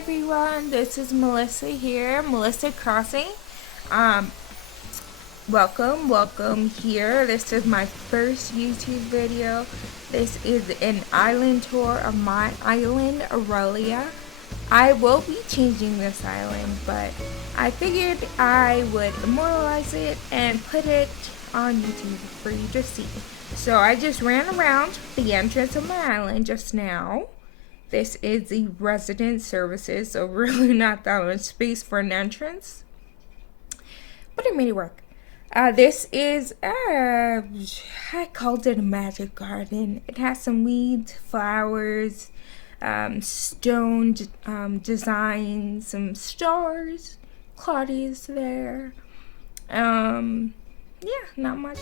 everyone, this is Melissa here, Melissa Crossing. Um, welcome here. This is my first YouTube video. This is an island tour of my island, Aurelia. I will be changing this island, but I figured I would immortalize it and put it on YouTube for you to see. So I just ran around the entrance of my island just now. This is the resident services, so really not that much space for an entrance. But I made it work. This is, I called it a magic garden. It has some weeds, flowers, stone designs, some stars. Claudia's there. Yeah, not much.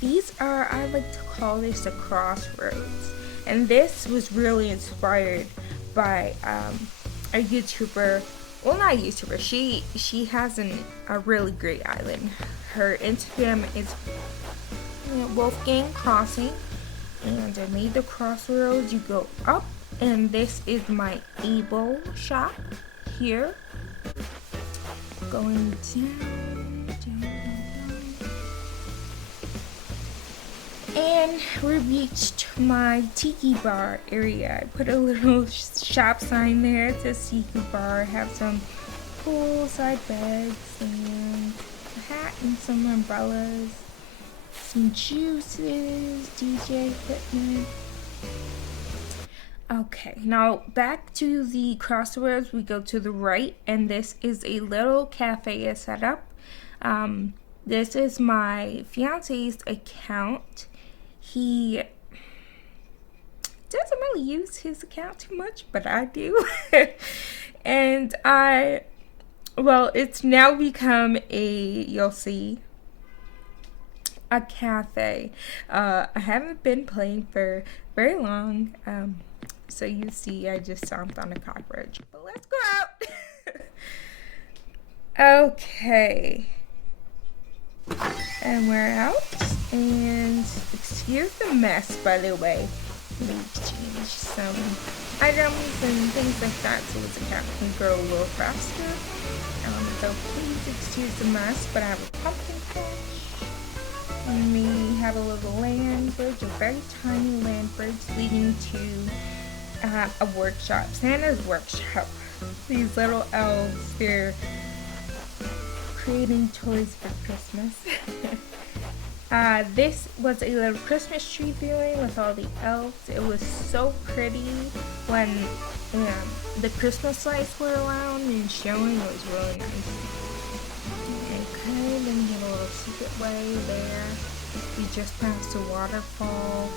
These are, I like to call this a crossroads. And this was really inspired by a YouTuber. Well, not a YouTuber. She has a really great island. Her Instagram is Wolfgang Crossing. And I made the crossroads. You go up. And this is my able shop here. Going down. And we reached my tiki bar area. I put a little shop sign there. It says tiki bar. I have some poolside beds and a hat and some umbrellas, some juices, DJ equipment. Okay, now back to the crossroads. We go to the right, and this is a little cafe set up. This is my fiance's account. He doesn't really use his account too much, but I do. And it's now become you'll see, a cafe. I haven't been playing for very long. So you see, I just stomped on a cockroach. But let's go out. Okay. And we're out. And excuse the mess, by the way. Let me change some items and things like that so the cat can grow a little faster. So please excuse the mess, but I have a pumpkin patch. And we have a little land bridge, a very tiny land bridge leading to a workshop, Santa's workshop. These little elves, they're creating toys for Christmas. This was a little Christmas tree viewing with all the elves. It was so pretty when the Christmas lights were around and showing. It was really nice. Okay, then we have a little secret way there. We just passed a waterfall.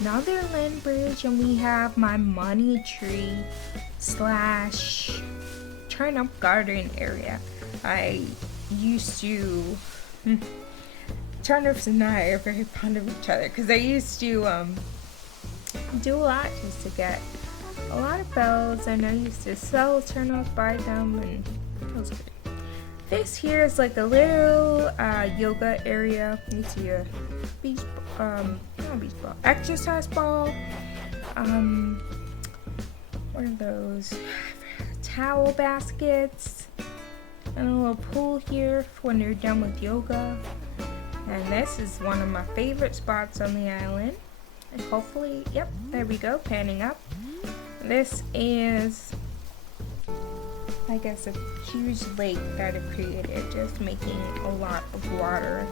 Another land bridge, and we have my money tree / turnip garden area. I used to turnips and I are very fond of each other because I used to do a lot just to get a lot of bells, and I used to sell turnips, buy them, and it was great. This here is like a little yoga area. You see a beach, not a beach ball, exercise ball. What are those? Towel baskets. And a little pool here when you're done with yoga. And this is one of my favorite spots on the island. And hopefully, yep, there we go, panning up. This is, I guess, a huge lake that it created, just making a lot of water.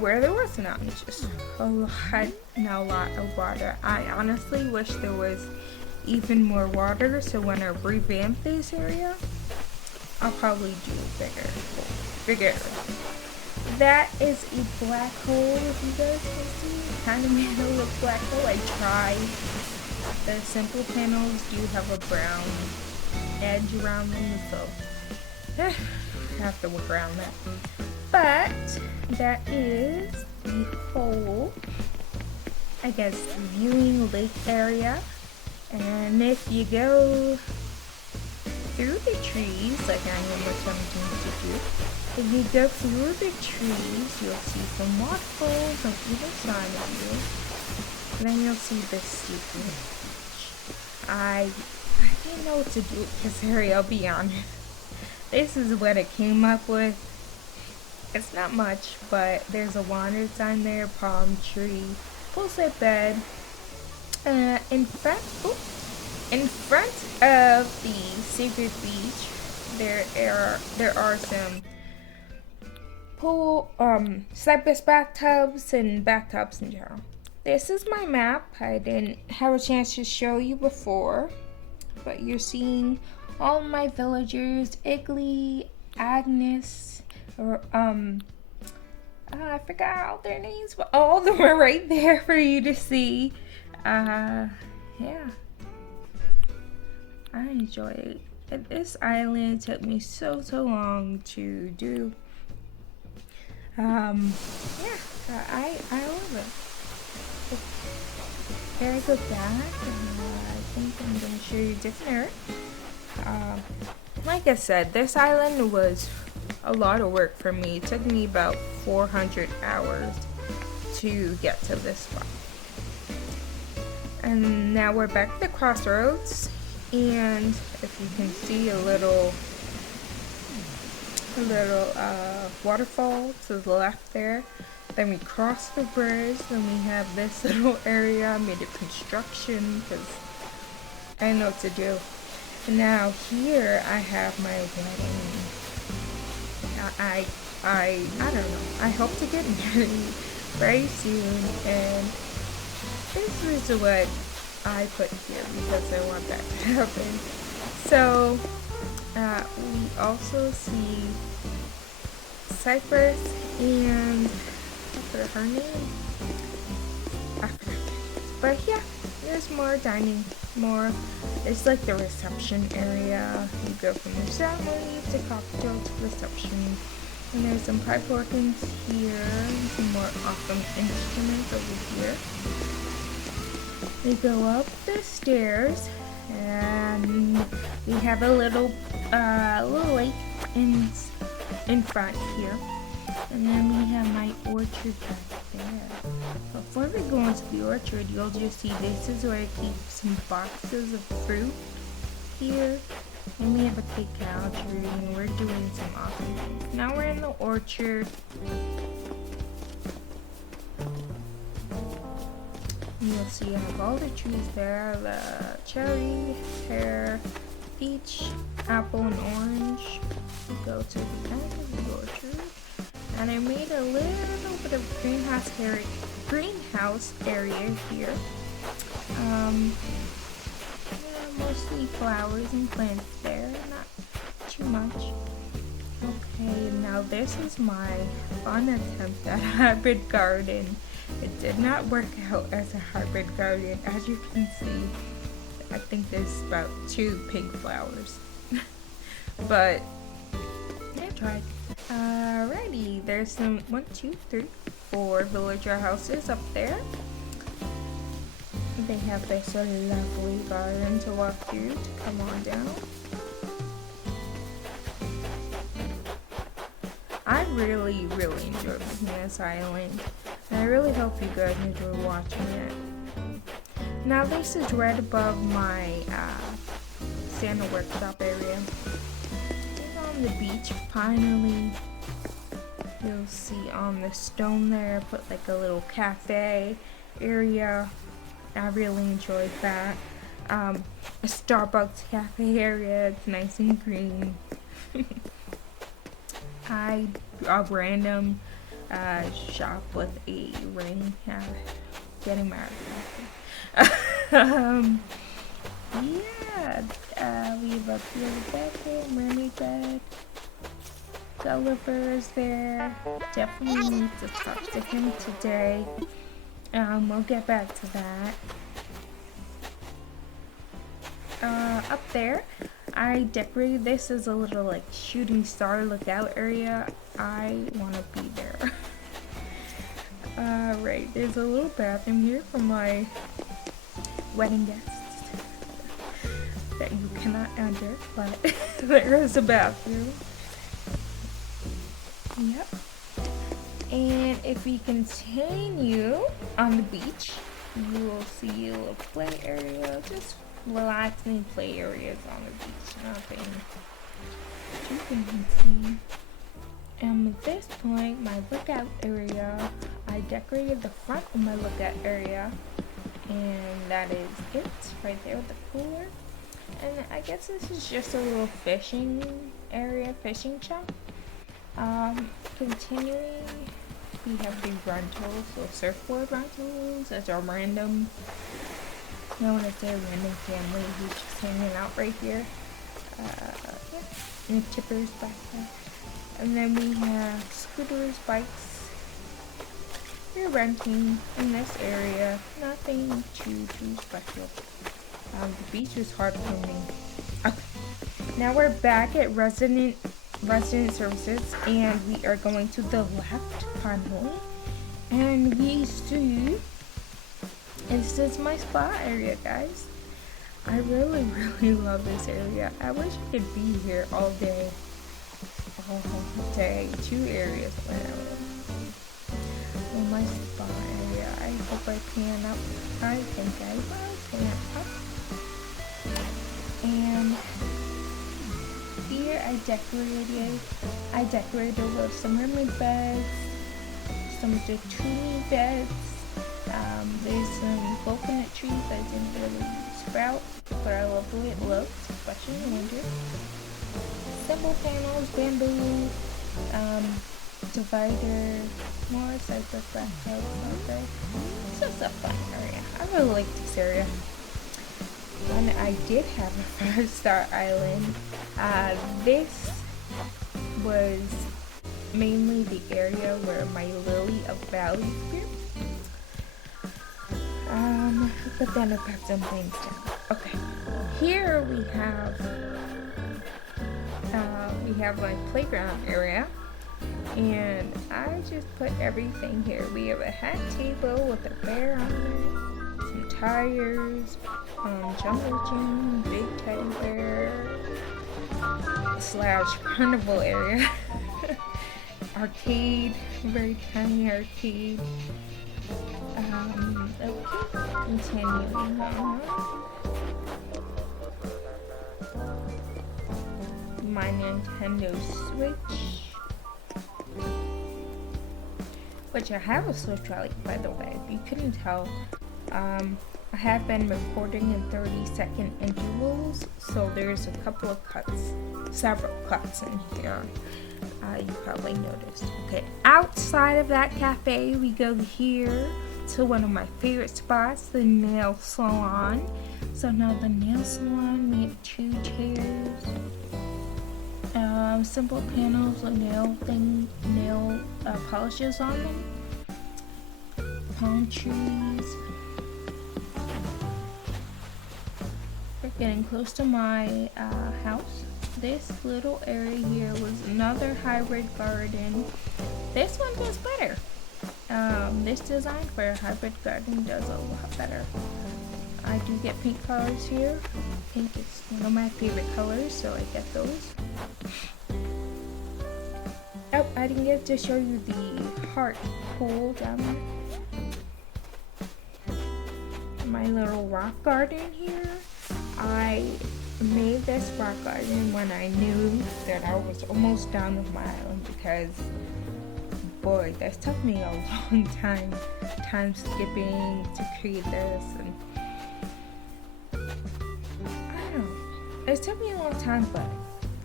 Where there was not just a lot of water. I honestly wish there was even more water, so when I revamp this area, I'll probably do bigger. That is a black hole, if you guys can see. Kind of made a look black hole. I tried. The simple panels do have a brown edge around them, so I have to work around that. But that is the whole, I guess, viewing lake area. And if you go through the trees, like I am attempting to do, if you go through the trees, you'll see some waterfalls on either side of you. And then you'll see this secret. I I didn't know what to do with this area, I'll be honest. This is what I came up with. It's not much, but there's a water sign there, palm tree, poolside bed. In front of the sacred beach, there are some pool, cypress bathtubs and bathtubs in general. This is my map. I didn't have a chance to show you before, but you're seeing all my villagers, Igly, Agnes, or I forgot all their names, but all of them are right there for you to see. Yeah, I enjoy it. This island took me so long to do. Yeah, I love it. Here I go back, and I think I'm gonna show you a different area. Like I said, this island was a lot of work for me. It took me about 400 hours to get to this spot. And now we're back at the Crossroads, and if you can see a little waterfall to the left there. Then we cross the bridge, then we have this little area made of construction because I didn't know what to do. And now here I have my wedding. I don't know. I hope to get married very soon, and this is what I put here because I want that to happen. So we also see Cypress and her name. But yeah, there's more dining, it's like the reception area. You go from the ceremony to cocktail to reception. And there's some pipe organs here, some more awesome instruments over here. We go up the stairs and we have a little lake in front here. And then we have my orchard back there. Before we go into the orchard, you'll just see this is where I keep some boxes of fruit here. And we have a cacao tree, and we're doing some awesome things. Now we're in the orchard. You'll see I have all the trees there. The cherry, pear, peach, apple, and orange. We go to the end of the orchard. And I made a little bit of greenhouse area here. Mostly flowers and plants there, not too much. Okay, now this is my fun attempt at a hybrid garden. It did not work out as a hybrid garden. As you can see, I think there's about 2 pink flowers. But I tried. Alrighty, there's some 1, 2, 3, 4 villager houses up there. They have this lovely garden to walk through to come on down. I really enjoyed this island. And I really hope you guys enjoy watching it. Now this is right above my sandal workshop area. On the beach, finally. You'll see on the stone there, I put like a little cafe area. I really enjoyed that. A Starbucks cafe area. It's nice and green. A random shop with a ring. Getting married. Yeah. We have a beautiful bed there, mermaid bed. Gulliver is there. Definitely need to talk to him today. We'll get back to that. Up there, I decorated this as a little like shooting star lookout area. I want to be there. Right, there's a little bathroom here for my wedding guests that you cannot enter, but there is a bathroom. Yep. And if we continue on the beach, you will see a little play area, just relaxing play areas on the beach. Nothing too fancy. At this point, my lookout area, I decorated the front of my lookout area, and that is it right there with the cooler. And I guess this is just a little fishing area, fishing shop. Continuing, we have the rentals, so surfboard rentals. That's our random, I want to say a random family who's just hanging out right here. Yeah, and the tippers back there. And then we have scooters, bikes. We're renting in this area. Nothing too special. The beach was hard for me. Okay. Now we're back at resident services, and we are going to the left finally. And we see, this is my spa area, guys. I really love this area. I wish I could be here all day. Two areas where I live. In my spa area. I hope I pan up. I think I will pan up. And here I decorated with some mermaid beds, some of the tree beds. There's some coconut trees that didn't really sprout, but I love the way it looks, especially in winter. Simple panels, bamboo, divider, more cypress bathtubs out there. It's just a fun area. I really like this area. When I did have a 5-star island, this was mainly the area where my lily of valleys grew. But then I got some things down. Okay, here we have my playground area, and I just put everything here. We have a hat table with a bear on it, some tires, jungle gym, big teddy bear / carnival area, arcade, very tiny arcade. Okay, continuing on. My Nintendo Switch, which I have a Switch Rally, by the way, if you couldn't tell. I have been recording in 30-second intervals, so there's a couple of cuts, several cuts in here. You probably noticed. Okay, outside of that cafe, we go here to one of my favorite spots, the nail salon. So now the nail salon, we have 2 chairs, simple panels with nail polishes on them, palm trees. We're getting close to my house. This little area here was another hybrid garden. This one does better. This design for a hybrid garden does a lot better. I do get pink colors here. Pink is one of my favorite colors, so I get those. Oh, I didn't get to show you the heart pool down there. My little rock garden here. I made this rock garden when I knew that I was almost done with my island, because boy, this took me a long time skipping to create this, and I don't know, it took me a long time, but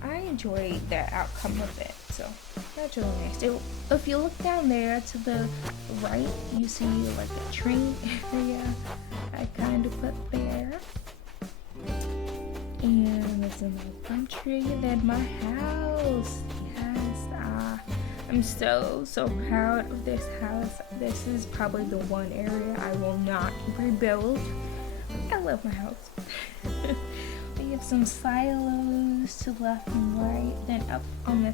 I enjoyed the outcome of it, so that's really nice. So if you look down there to the right, you see like a train area I kind of put there. And there's another palm tree, and then my house. Yes, I'm so proud of this house. This is probably the one area I will not rebuild. I love my house. We have some silos to left and right. Then up on the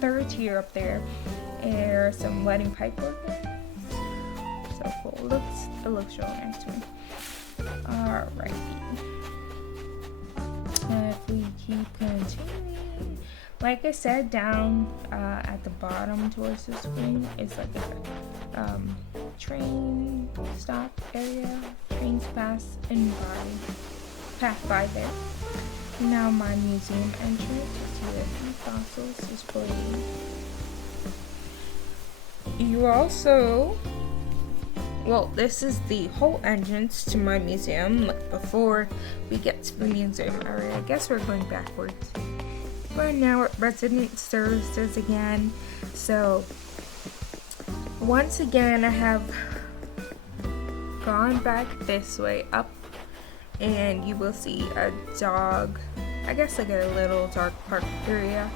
third tier up there are some wedding pipe organs. So cool. It looks really nice to me. Alrighty. If we keep continuing, like I said, down at the bottom towards the screen is like a train stop area, trains pass and by. pass by there. Now my museum entrance. See a few fossils displayed. You also, well, this is the whole entrance to my museum. Before we get to the museum area, I guess we're going backwards. We're now at resident services again. So once again, I have gone back this way up, and you will see a dog, I guess like a little dog park area.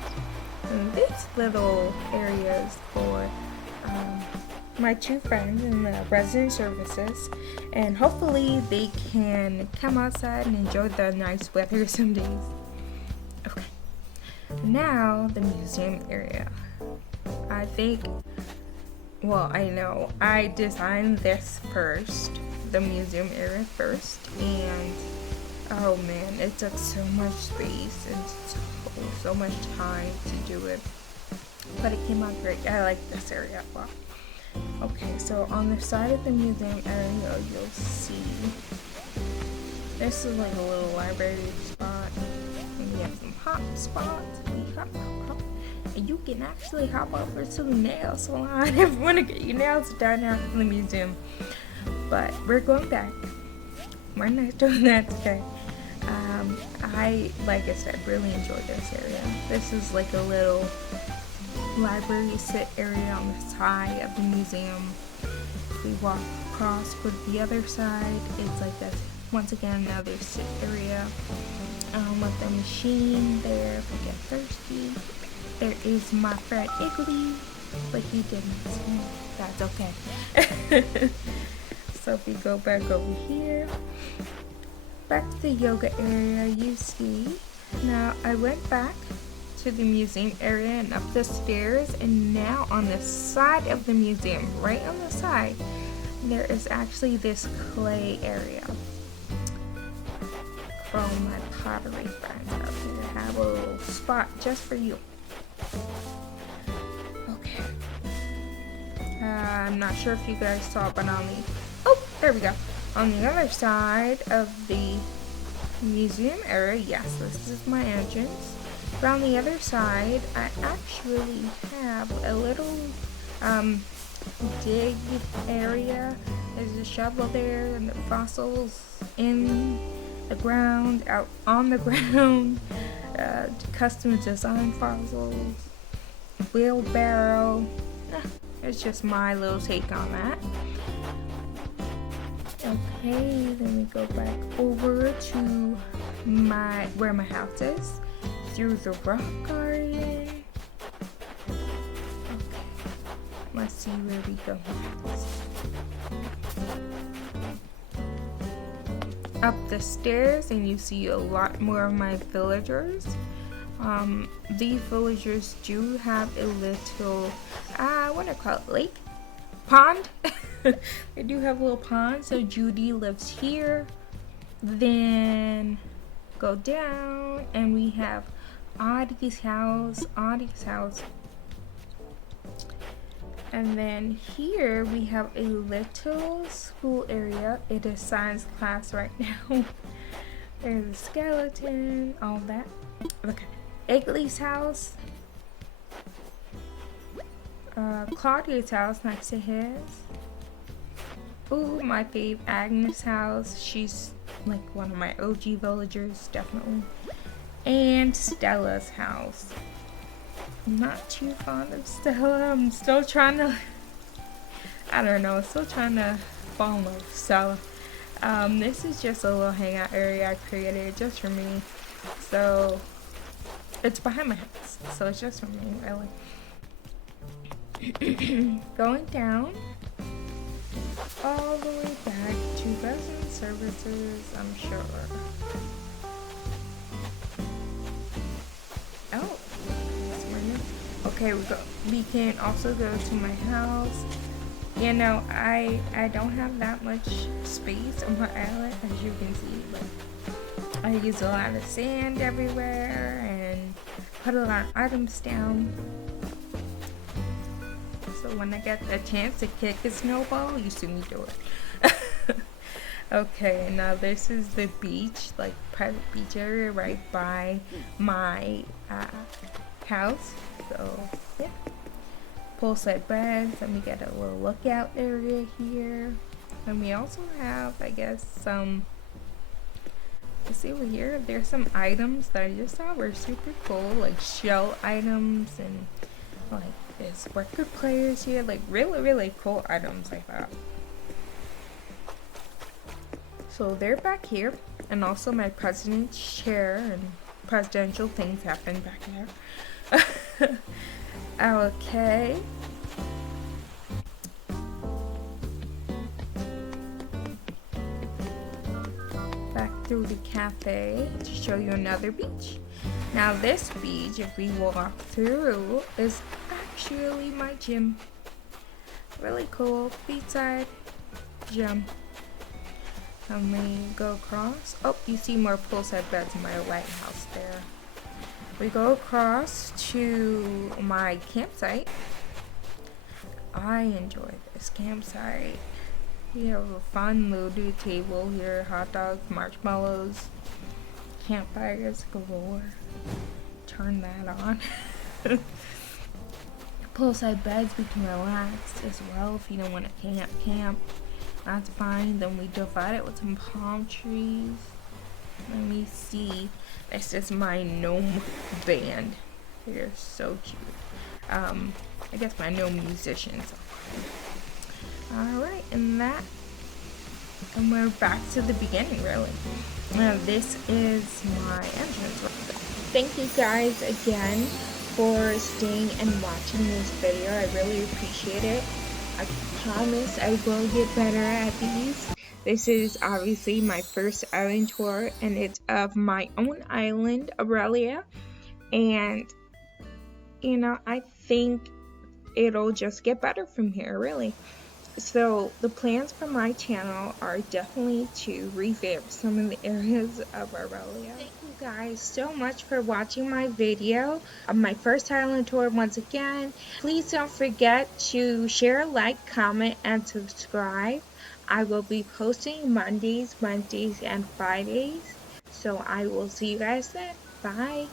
And this little area is for my two friends in the resident services, and hopefully they can come outside and enjoy the nice weather some days. Okay, now the museum area. I think, well, I know I designed this first, the museum area first, and oh man, it took so much space and so much time to do it, but it came out great. I like this area a lot. Okay, so on the side of the museum area, you'll see this is like a little library spot, and we have some hop spots. We hop, and you can actually hop over to the nail salon if you want to get your nails done after the museum. But we're going back. We're not doing that today. I, like I said, really enjoyed this area. This is like a little library sit area on the side of the museum. We walk across for the other side. It's like a, once again, another sit area with a machine there if you get thirsty. There is my friend Iggly, but he didn't, so that's okay. So if we go back over here, back to the yoga area, you see, now I went back to the museum area and up the stairs, and now on the side of the museum, right on the side, there is actually this clay area from my pottery friends out here. I have a little spot just for you. Okay. I'm not sure if you guys saw, but on the, oh, there we go. On the other side of the museum area, yes, this is my entrance. But on the other side, I actually have a little dig area. There's a shovel there, and the fossils in the ground, out on the ground, custom design fossils, wheelbarrow. It's just my little take on that. Okay, then we go back over to where my house is, through the rock garden. Okay, let's see where we go next. Up the stairs, and you see a lot more of my villagers. These villagers do have a little, what do I call it, lake? Pond? They do have a little pond. So Judy lives here. Then go down, and we have Audie's house. And then here we have a little school area. It is science class right now. There's a skeleton, all that. Okay. Iggly's house. Claudia's house next to his. Ooh, my fave, Agnes' house. She's like one of my OG villagers, definitely. And Stella's house. I'm not too fond of Stella. I'm still trying to, I don't know, still trying to fall in love with Stella. This is just a little hangout area I created just for me. So it's behind my house, so it's just for me, really. Going down all the way back to resident services, I'm sure. Oh, that's my name. Okay, we can also go to my house. You know, I don't have that much space on my island, as you can see, but I use a lot of sand everywhere and put a lot of items down. So when I get a chance to kick a snowball, you see me do it. Okay, now this is the beach, like private beach area right by my house. So yeah, poolside beds. Let me get a little lookout area here, and we also have, I guess, some. You see over here, there's some items that I just saw were super cool, like shell items and like there's record players here, like really cool items I thought. So they're back here, and also my president's chair and presidential things happen back there. Okay. Back through the cafe to show you another beach. Now this beach, if we walk through, is actually my gym. Really cool beachside gym. And we go across. Oh, you see more poolside beds in my lighthouse there. We go across to my campsite. I enjoy this campsite. We have a fun little table here, hot dogs, marshmallows, campfires galore. Turn that on. Poolside beds, we can relax as well if you don't want to camp. That's fine. Then we divide it with some palm trees. Let me see. This is my gnome band. They're so cute. I guess my gnome musicians. Alright, and we're back to the beginning, really. Now, this is my entrance. Thank you guys again for staying and watching this video. I really appreciate it. I promise I will get better at these. This is obviously my first island tour, and it's of my own island, Aurelia. And, you know, I think it'll just get better from here, really. So the plans for my channel are definitely to revamp some of the areas of Aurelia. Thank you guys so much for watching my video of my first island tour once again. Please don't forget to share, like, comment, and subscribe. I will be posting Mondays, Wednesdays, and Fridays. So I will see you guys then. Bye.